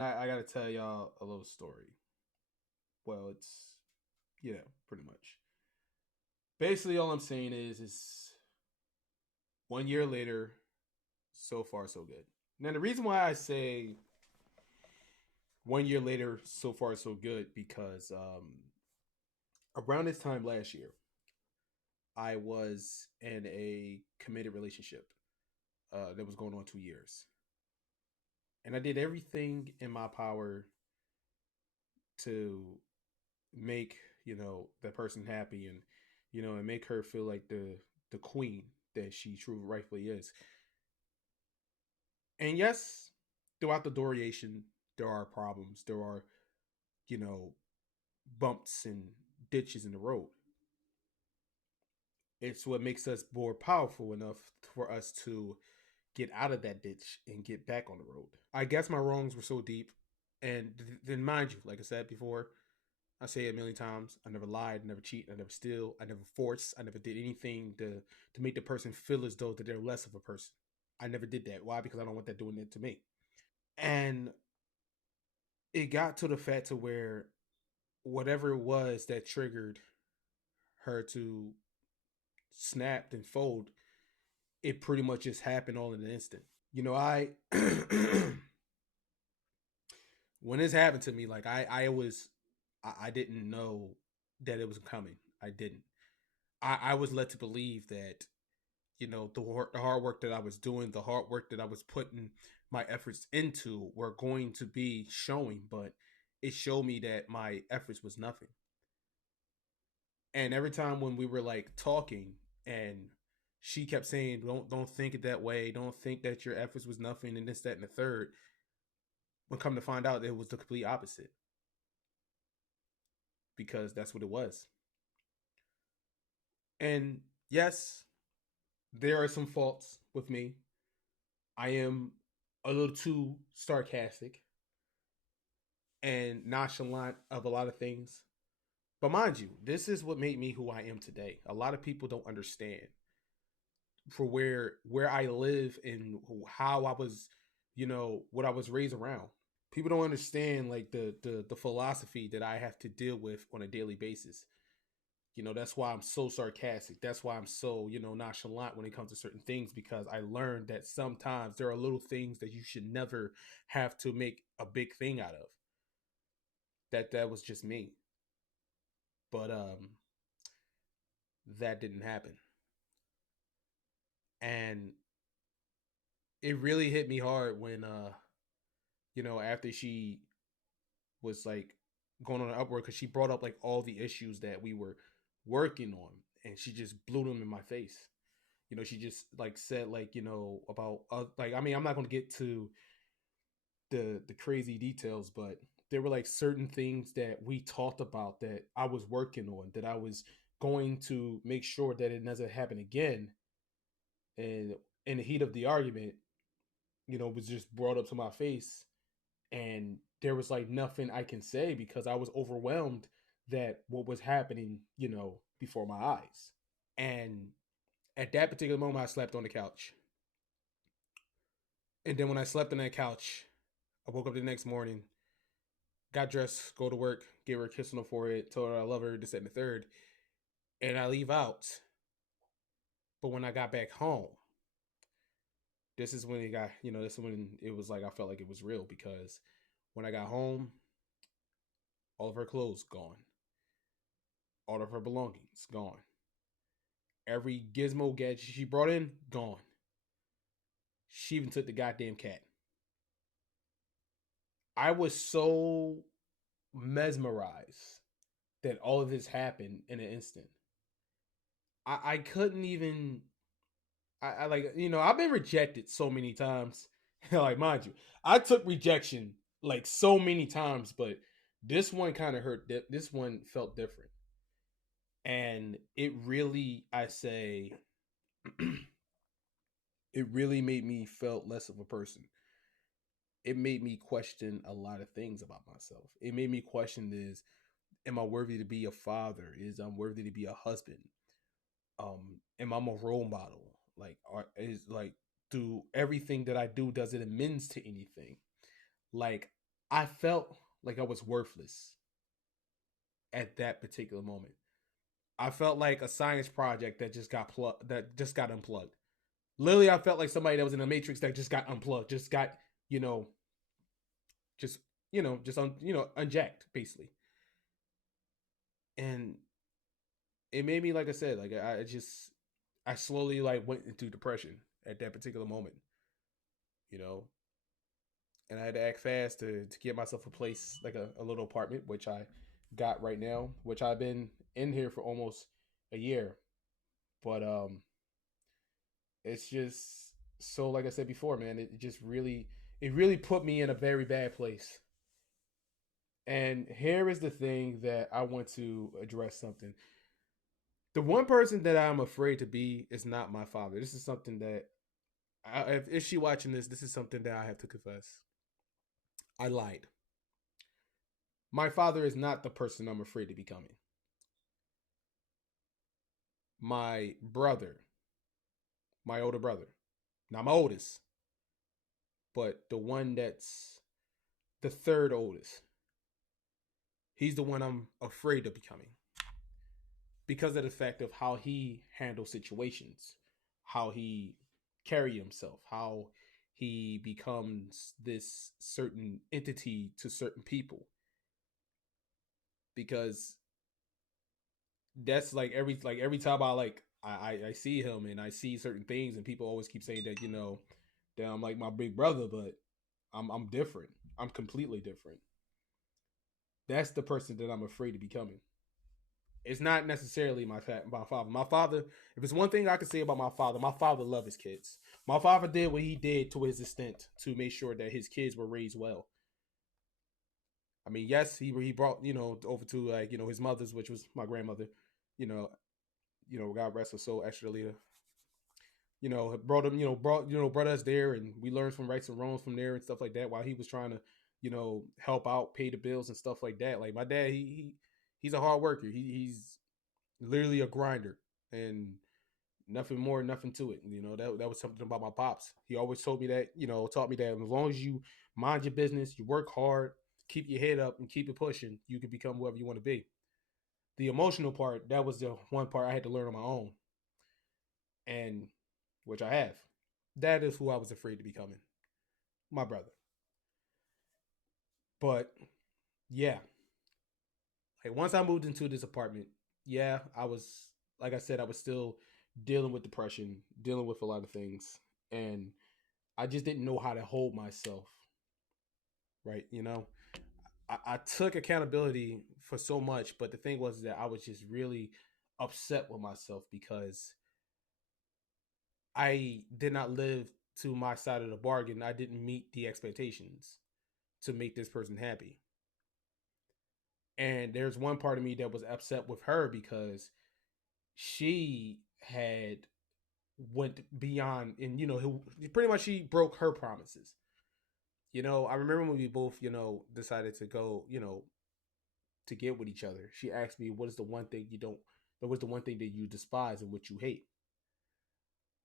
I gotta tell y'all a little story. Well, it's pretty much. Basically, all I'm saying is 1 year later, so far so good. Now, the reason why I say 1 year later, so far so good, because around this time last year, I was in a committed relationship that was going on 2 years, and I did everything in my power to make that person happy, and and make her feel like the queen that she truly rightfully is. And yes, throughout the duration, there are problems, there are you know bumps and ditches in the road. It's what makes us more powerful enough for us to get out of that ditch and get back on the road. I guess my wrongs were so deep, and then mind you, like I said before, I say it a million times. I never lied, I never cheated, I never steal, I never forced, I never did anything to make the person feel as though that they're less of a person. I never did that. Why? Because I don't want that doing it to me. And it got to the fact to where whatever it was that triggered her to snap and fold, it pretty much just happened all in an instant. I when this happened to me, like I didn't know that it was coming. I didn't. I was led to believe that the hard work that I was doing, the hard work that I was putting my efforts into were going to be showing, but it showed me that my efforts was nothing. And every time when we were like talking, and she kept saying, don't think it that way, don't think that your efforts was nothing, and this, that, and the third. When come to find out, it was the complete opposite, because that's what it was. And yes, there are some faults with me. I am a little too sarcastic and nonchalant of a lot of things. But mind you, this is what made me who I am today. A lot of people don't understand for where I live and how I was, what I was raised around. People don't understand like the philosophy that I have to deal with on a daily basis. That's why I'm so sarcastic. That's why I'm so, nonchalant when it comes to certain things, because I learned that sometimes there are little things that you should never have to make a big thing out of. That was just me. But that didn't happen. And it really hit me hard when after she was like going on an upward, because she brought up like all the issues that we were working on, and she just blew them in my face. She just like said like about like, I mean, I'm not going to get to the crazy details, but there were like certain things that we talked about that I was working on, that I was going to make sure that it doesn't happen again. And in the heat of the argument, was just brought up to my face, and there was like nothing I can say because I was overwhelmed that what was happening, before my eyes. And at that particular moment, I slept on the couch. And then when I slept on that couch, I woke up the next morning, got dressed, go to work, gave her a kiss on the forehead, told her I love her, this, that, and the third, and I leave out. But when I got back home, this is when it got, this is when it was like I felt like it was real, because when I got home, all of her clothes gone, all of her belongings gone, every gizmo gadget she brought in gone. She even took the goddamn cat. I was so mesmerized that all of this happened in an instant. I couldn't even. I like, I've been rejected so many times. Like, mind you, I took rejection like so many times, but this one kind of hurt. This one felt different, and it really, I say, it really made me felt less of a person. It made me question a lot of things about myself. It made me question this: am I worthy to be a father? Is I'm worthy to be a husband? Am I a role model? Like, is like, do everything that I do, does it amends to anything? Like, I felt like I was worthless at that particular moment. I felt like a science project that just got unplugged. Literally, I felt like somebody that was in the Matrix that just got unplugged, just got you know, just unjacked basically, and it made me like I said, like I slowly like went into depression at that particular moment, you know, and I had to act fast to get myself a place like a little apartment, which I got right now, which I've been in here for almost a year, but it's just so like I said before, man, it really put me in a very bad place. And here is the thing that I want to address something. The one person that I'm afraid to be is not my father. This is something that if she watching this, this is something that I have to confess. I lied. My father is not the person I'm afraid to becoming. My brother, my older brother, not my oldest, but the one that's the third oldest. He's the one I'm afraid of becoming because of the fact of how he handles situations, how he carry himself, how he becomes this certain entity to certain people. Because that's like every time I see him and I see certain things and people always keep saying that that I'm like my big brother, but I'm different. I'm completely different. That's the person that I'm afraid of becoming. It's not necessarily my father. My father, if it's one thing I can say about my father loved his kids. My father did what he did to his extent to make sure that his kids were raised well. I mean, yes, he brought over to like his mother's, which was my grandmother. You know, God rest her soul, extra Lita. Brought him, brought us there, and we learned some rights and wrongs from there and stuff like that. While he was trying to, help out, pay the bills and stuff like that. Like my dad, he's a hard worker. He's literally a grinder, and nothing more, nothing to it. That was something about my pops. He always told me that, taught me that as long as you mind your business, you work hard, keep your head up, and keep it pushing, you can become whoever you want to be. The emotional part, that was the one part I had to learn on my own, and which I have. That is who I was afraid to becoming, my brother. But yeah, like once I moved into this apartment, yeah, I was like I said, I was still dealing with depression, dealing with a lot of things, and I just didn't know how to hold myself, right? I took accountability for so much, but the thing was that I was just really upset with myself because I did not live to my side of the bargain. I didn't meet the expectations to make this person happy. And there's one part of me that was upset with her because she had went beyond and pretty much she broke her promises. I remember when we both, decided to go, to get with each other. She asked me, "What is the one thing you don't? What was the one thing that you despise and what you hate?"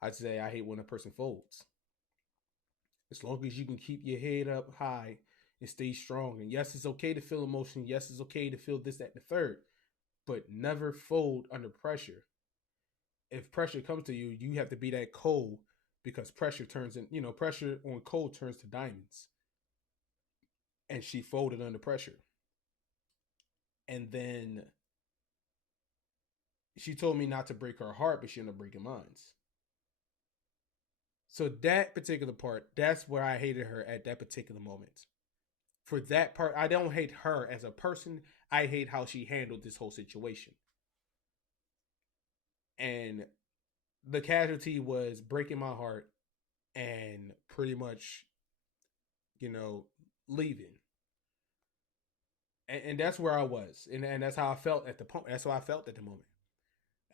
I'd say I hate when a person folds. As long as you can keep your head up high and stay strong. And yes, it's okay to feel emotion. Yes, it's okay to feel this, that, and the third, but never fold under pressure. If pressure comes to you, you have to be that cold because pressure turns in, pressure on cold turns to diamonds. And she folded under pressure. And then she told me not to break her heart, but she ended up breaking mine. So that particular part, that's where I hated her at that particular moment. For that part, I don't hate her as a person. I hate how she handled this whole situation. And the casualty was breaking my heart and pretty much, you know, leaving. And that's where I was. And that's how I felt at the point. That's how I felt at the moment.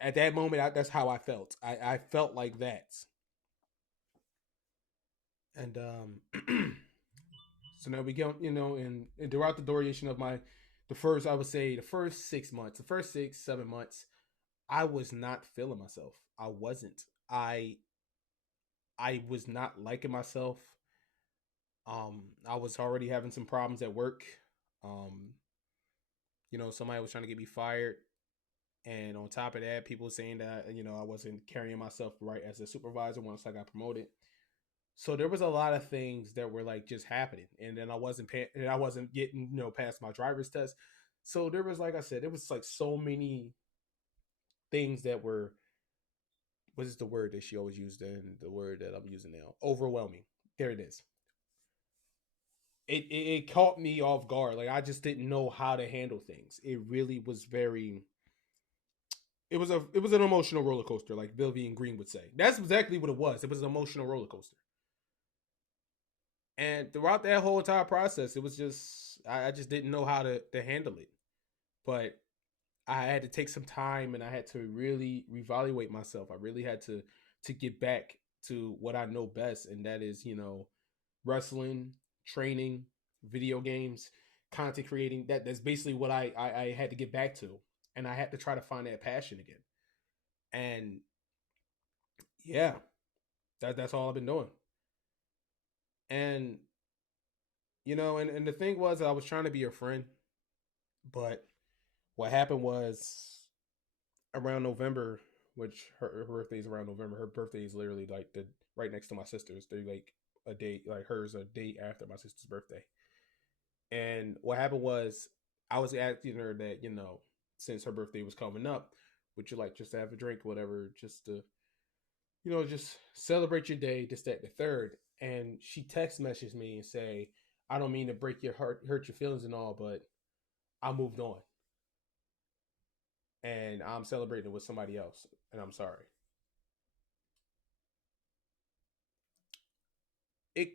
At that moment, that's how I felt. I felt like that. And so now we go, and throughout the duration of the first, I would say the first 6 months, the first 6, 7 months, I was not feeling myself. I wasn't. I was not liking myself. I was already having some problems at work. Um, somebody was trying to get me fired, and on top of that, people saying that I wasn't carrying myself right as a supervisor once I got promoted. So there was a lot of things that were like just happening, and then and I wasn't getting past my driver's test. So there was, like I said, there was like so many things that were, what is the word that she always used and the word that I'm using now? Overwhelming. There it is. It caught me off guard. Like I just didn't know how to handle things. It really was very. It was an emotional roller coaster, like Bill V and Green would say. That's exactly what it was. It was an emotional roller coaster. And throughout that whole entire process, it was just I just didn't know how to handle it. But I had to take some time and I had to really reevaluate myself. I really had to get back to what I know best, and that is, wrestling, training, video games, content creating. That's basically what I had to get back to. And I had to try to find that passion again. And yeah, that's all I've been doing. And and the thing was I was trying to be a friend, but what happened was around November, which her birthday is around November. Her birthday is literally like the right next to my sister's. They're like a day, like hers a day after my sister's birthday. And what happened was I was asking her that, since her birthday was coming up, would you like just to have a drink, whatever, just to, just celebrate your day, just at the third. And she text messaged me and say, I don't mean to break your heart, hurt your feelings and all, but I moved on and I'm celebrating with somebody else, and I'm sorry. It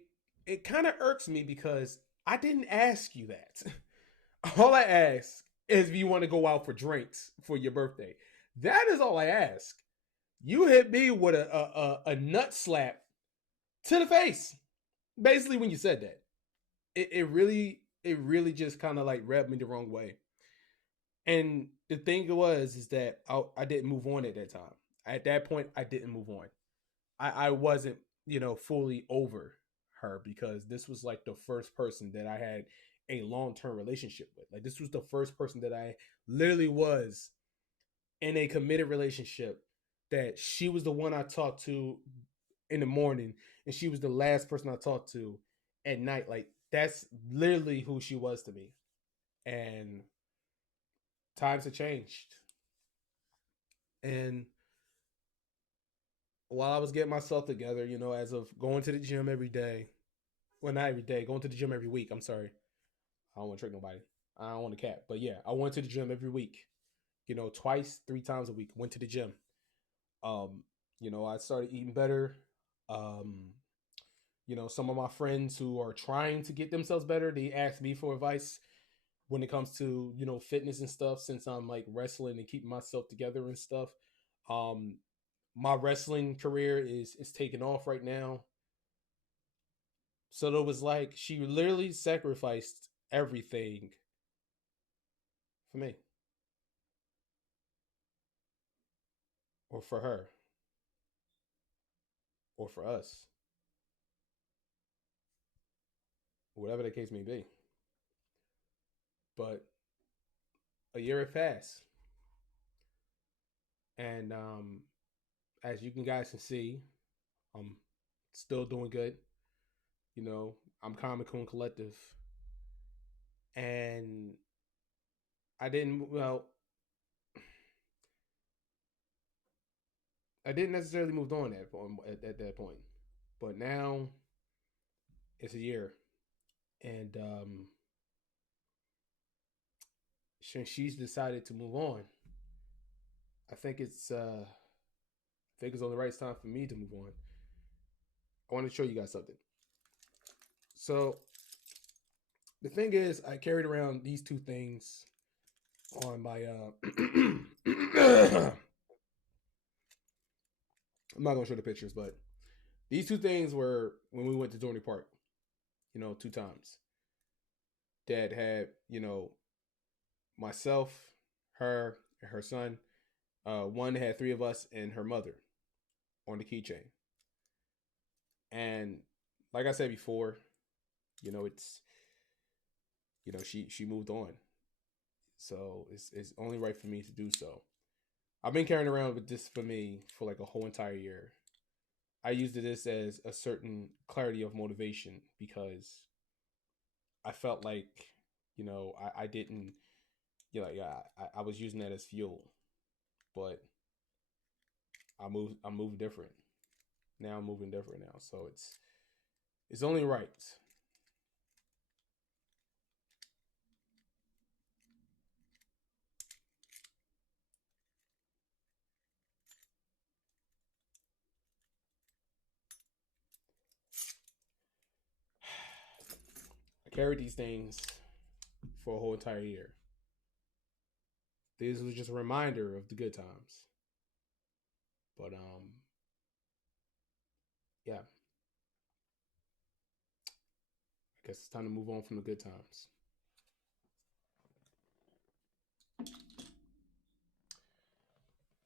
it kind of irks me because I didn't ask you that. All I ask is if you want to go out for drinks for your birthday. That is all I ask. You hit me with a nut slap to the face, basically when you said that. It really just kind of like rubbed me the wrong way. And the thing was is that I didn't move on at that time. At that point, I didn't move on. I wasn't, fully over her because this was like the first person that I had a long term relationship with. Like this was the first person that I literally was in a committed relationship, that she was the one I talked to in the morning and she was the last person I talked to at night. Like that's literally who she was to me. And times have changed. And while I was getting myself together, as of going to the gym every day, well, not every day, going to the gym every week. I'm sorry. I don't want to trick nobody. I don't want to cap. But yeah, I went to the gym every week, twice, 3 times a week. Went to the gym. Um, I started eating better. Um, some of my friends who are trying to get themselves better, they ask me for advice when it comes to, fitness and stuff, since I'm like wrestling and keeping myself together and stuff. Um, my wrestling career is taking off right now. So it was like she literally sacrificed everything for me or for her or for us, whatever the case may be. But a year had passed, and as you can guys can see, I'm still doing good. I'm comical and collective, and I didn't well, I didn't necessarily move on at that point, but now it's a year, and since she's decided to move on, I think it's on the right time for me to move on. I want to show you guys something. So the thing is, I carried around these two things on my. I'm not gonna show the pictures, but these two things were when we went to Dorney Park. 2 times. Dad had myself, her, and her son. One had three of us and her mother on the keychain. And like I said before, you know, it's, you know, she moved on, so it's only right for me to do so. I've been carrying around with this for me for like a whole entire year. I used this as a certain clarity of motivation because I felt like, you know, I didn't, you know, yeah, I was using that as fuel, but I moved different. Now I'm moving different now, so it's only right. I carried these things for a whole entire year. This was just a reminder of the good times. But yeah, I guess it's time to move on from the good times.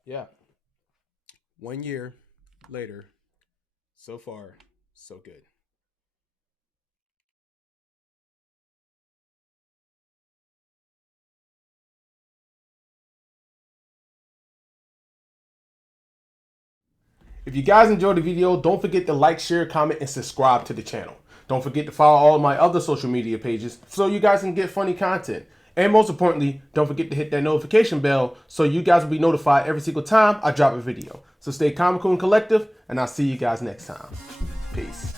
Yeah, 1 year later, so far, so good. If you guys enjoyed the video, don't forget to like, share, comment, and subscribe to the channel. Don't forget to follow all of my other social media pages so you guys can get funny content. And most importantly, don't forget to hit that notification bell so you guys will be notified every single time I drop a video. So stay comical and collective, and I'll see you guys next time. Peace.